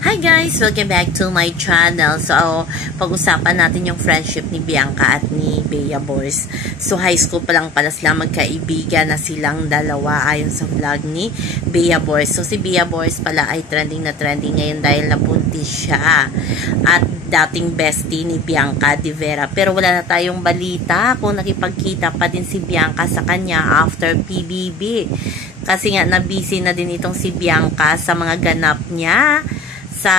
Hi guys! Welcome back to my channel. So, pag-usapan natin yung friendship ni Bianca at ni Bea Boris. So, high school pa lang pala sila magkaibigan na silang dalawa ayon sa vlog ni Bea Boris. So, si Bea Boris pala ay trending na trending ngayon dahil nabuntis siya. At dating bestie ni Bianca de Vera. Pero wala na tayong balita kung nakipagkita pa din si Bianca sa kanya after PBB. Kasi nga, na-busy na din itong si Bianca sa mga ganap niya sa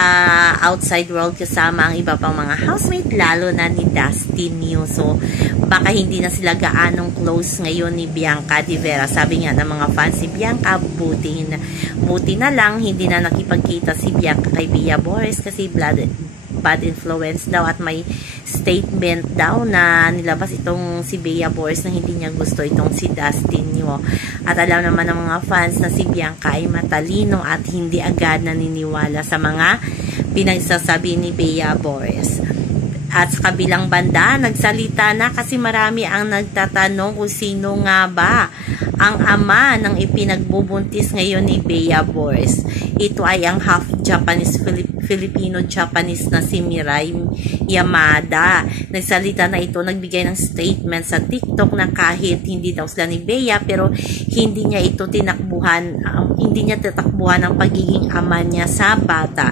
outside world kasama ang iba pang mga housemate, lalo na ni Dustin New. So, baka hindi na sila gaanong close ngayon ni Bianca de Vera. Sabi nga ng mga fans si Bianca, buti na lang hindi na nakipagkita si Bianca kay Bea Boris kasi bad influence daw at may statement daw na nilabas itong si Bea Boris na hindi niya gusto itong si Dustin New. At alam naman ng mga fans na si Bianca ay matalino at hindi agad naniniwala sa mga pinagsasabi ni Bea Boris. At sa kabilang banda, nagsalita na kasi marami ang nagtatanong kung sino nga ba ang ama ng ipinagbubuntis ngayon ni Bea Boris. Ito ay ang half Japanese Filipino-Japanese na si Mirai Yamada. Nagsalita na ito, nagbigay ng statement sa TikTok na kahit hindi daw sila ni Bea pero hindi niya ito hindi niya tatakbuhan ang pagiging ama niya sa bata.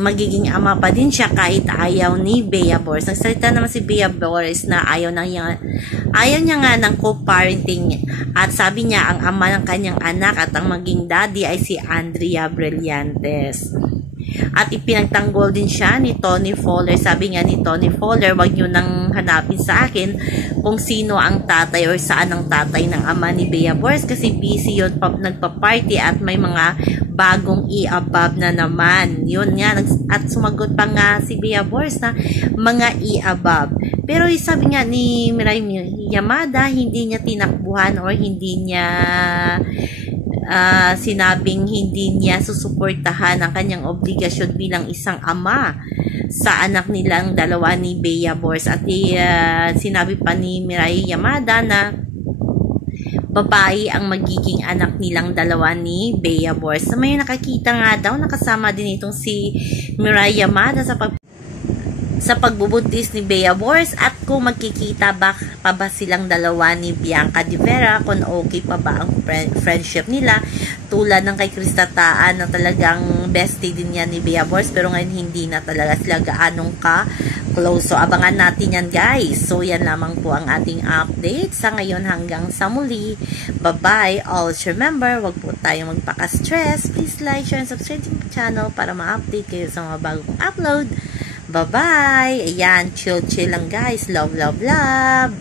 Magiging ama pa din siya kahit ayaw ni Bea Boris. Nagsalita naman si Bea Boris na ayaw niya nga ng co-parenting at sabi niya ang ama ng kanyang anak at ang maging daddy ay si Andrea Brillantes. At ipinagtanggol din siya ni Tony Fowler. Sabi nga ni Tony Fowler, wag niyo nang hanapin sa akin kung sino ang tatay or saan ang tatay ng ama ni Bea Boris kasi busy yun, nagpa-party at may mga bagong i-above na naman. Yun nga, at sumagot pa nga si Bea Boris na mga i-above. Pero sabi nga ni Mirai Yamada, hindi niya tinakbuhan or hindi niya sinabing hindi niya susuportahan ang kanyang obligasyon bilang isang ama sa anak nilang dalawa ni Bea Boris. At sinabi pa ni Mirai Yamada na babae ang magiging anak nilang dalawa ni Bea Boris. May nakakita nga daw, nakasama din itong si Mirai Yamada sa pagbubuntis ni Bea Boris at kung magkikita pa ba silang dalawa ni Bianca de Vera, kung okay pa ba ang friendship nila tulad ng kay Krista Taan na talagang bestie din yan ni Bea Boris pero ngayon hindi na talaga sila gaanong ka-close. So abangan natin yan guys. So yan lamang po ang ating update sa ngayon hanggang sa muli. Bye bye. Always remember, wag po tayong magpaka-stress. Please like, share, and subscribe to my channel para ma-update kayo sa mga bagong upload. Bye-bye! Ayan, chill lang guys. Love, love, love!